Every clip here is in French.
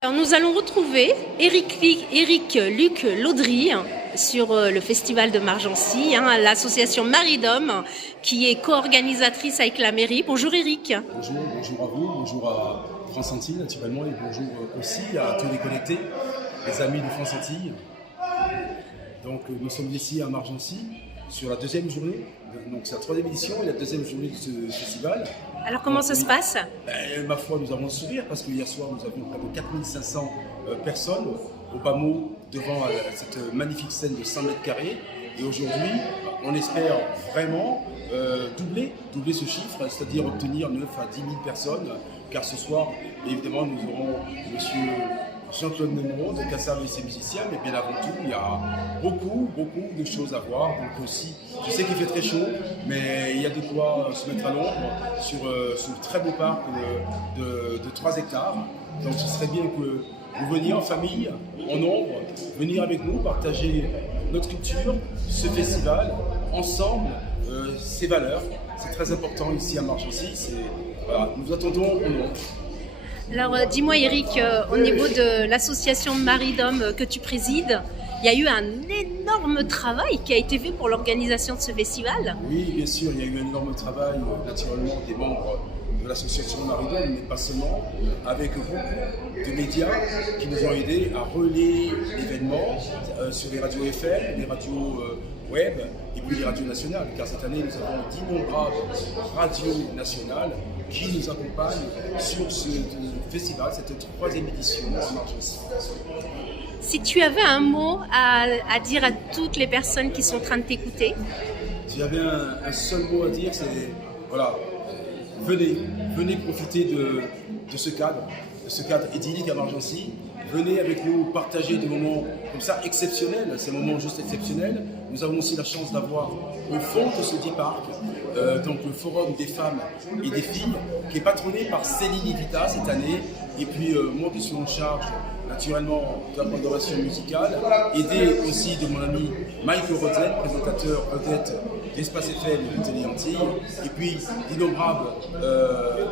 Alors, nous allons retrouver Éric Luc Laudry sur le festival de Margency, l'association Maridom qui est co-organisatrice avec la mairie. Bonjour Éric. Bonjour à vous, bonjour à France Antilles naturellement et bonjour aussi à tous les connectés, les amis de France Antilles. Donc nous sommes ici à Margency sur la deuxième journée, donc c'est la troisième édition et la deuxième journée de ce festival. Alors comment ça se passe? Ma foi, nous avons le sourire parce que hier soir nous avions près de 4500 personnes au bas mot devant cette magnifique scène de 100 mètres carrés. Et aujourd'hui, on espère vraiment doubler ce chiffre, c'est-à-dire obtenir 9 à 10 000 personnes, car ce soir, évidemment, nous aurons monsieur Jean-Claude Némon de Cassave et ses musiciens, mais bien avant tout, il y a beaucoup de choses à voir. Donc aussi, je sais qu'il fait très chaud, mais il y a de quoi se mettre à l'ombre sur ce très beau parc de 3 hectares. Donc ce serait bien que vous veniez en famille, en nombre, venir avec nous, partager notre culture, ce festival, ensemble, ses valeurs. C'est très important ici à Margency. Voilà, nous attendons au nombre. Alors dis-moi Éric, au niveau de l'association Maridom que tu présides, il y a eu un énorme travail qui a été fait pour l'organisation de ce festival. Oui, bien sûr, il y a eu un énorme travail naturellement des membres de l'association Maridom, mais pas seulement, avec beaucoup de médias qui nous ont aidés à relayer l'événement sur les radios FM, les radios web et puis les radios nationales, car cette année nous avons d'innombrables radios nationales qui nous accompagnent sur ce festival, cette troisième édition à Margency. Si tu avais un mot à dire à toutes les personnes qui sont en train de t'écouter. Si j'avais un seul mot à dire, c'est voilà, venez profiter de ce cadre idyllique à Margency. Venez avec nous partager des moments comme ça exceptionnels, ces moments juste exceptionnels. Nous avons aussi la chance d'avoir au fond de ce dit parc donc le Forum des femmes et des filles qui est patronné par Céline Vita cette année. Et puis moi qui suis en charge naturellement de la programmation musicale, aidé aussi de mon ami Michael Rosen, présentateur vedette d'Espace FM et de Télé Antilles, et puis d'innombrables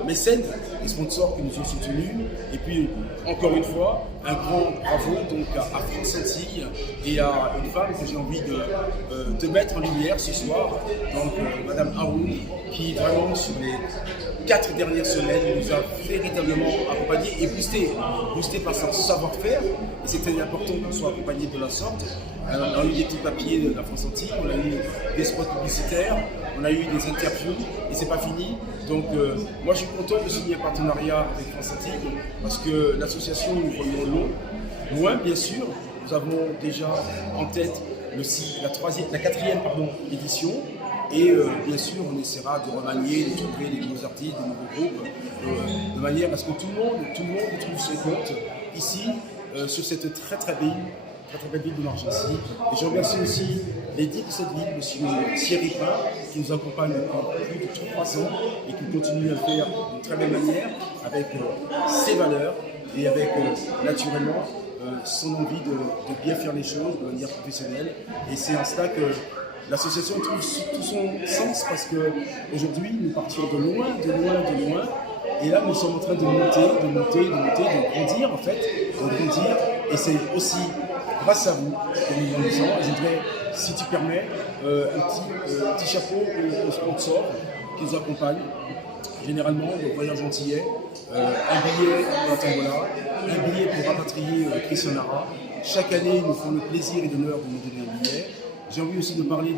mécènes et sponsors qui nous ont soutenus. Et puis encore une fois, un grand bravo donc à France Antilles et à une femme que j'ai envie de mettre en lumière ce soir, donc Madame Haroun, qui vraiment sur les 4 dernières semaines nous a véritablement accompagnés et boosté par son savoir-faire. Et c'était important qu'on soit accompagné de la sorte. On a eu des petits papiers de la France Antilles, on a eu des spots publicitaires, on a eu des interviews et c'est pas fini. Donc moi je suis content de signer un partenariat avec France Antilles parce que l'association nous voyons loin bien sûr. Nous avons déjà en tête la quatrième édition. Et bien sûr, on essaiera de remanier, de trouver des nouveaux artistes, des nouveaux groupes, de manière à ce que tout le monde trouve son compte ici, sur cette très belle ville de Margency. Et je remercie aussi l'édile de cette ville, M. Thierry Pin, qui nous accompagne depuis plus de 3 ans et qui continue à le faire d'une très belle manière, avec ses valeurs et avec naturellement son envie de bien faire les choses de manière professionnelle. Et c'est en cela que l'association trouve tout son sens parce qu'aujourd'hui, nous partions de loin. Et là, nous sommes en train de monter, de grandir en fait, Et c'est aussi grâce à vous que nous grandissons. Je voudrais, si tu permets, un petit chapeau aux sponsors qui nous accompagnent. Généralement, le voyage antillais, un billet pour la Tombola, un billet pour rapatrier Christian Nara. Chaque année, ils nous font le plaisir et l'honneur de nous donner un billet. J'ai envie aussi de parler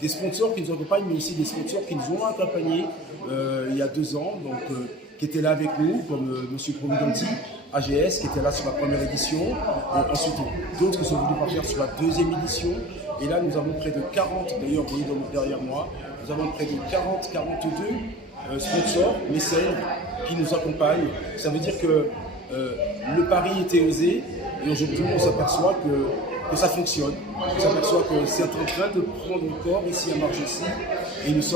des sponsors qui nous accompagnent, mais aussi des sponsors qui nous ont accompagnés il y a 2 ans, donc, qui étaient là avec nous, comme M. Providenti, AGS, qui était là sur la première édition. Ensuite, d'autres qui sont venus partir sur la deuxième édition. Et là, nous avons près de 40, d'ailleurs, vous voyez derrière moi, nous avons près de 42 sponsors, mécènes, qui nous accompagnent. Ça veut dire que le pari était osé, et aujourd'hui, on s'aperçoit que ça fonctionne. On s'aperçoit que c'est en train de prendre corps ici à Margency et nous sommes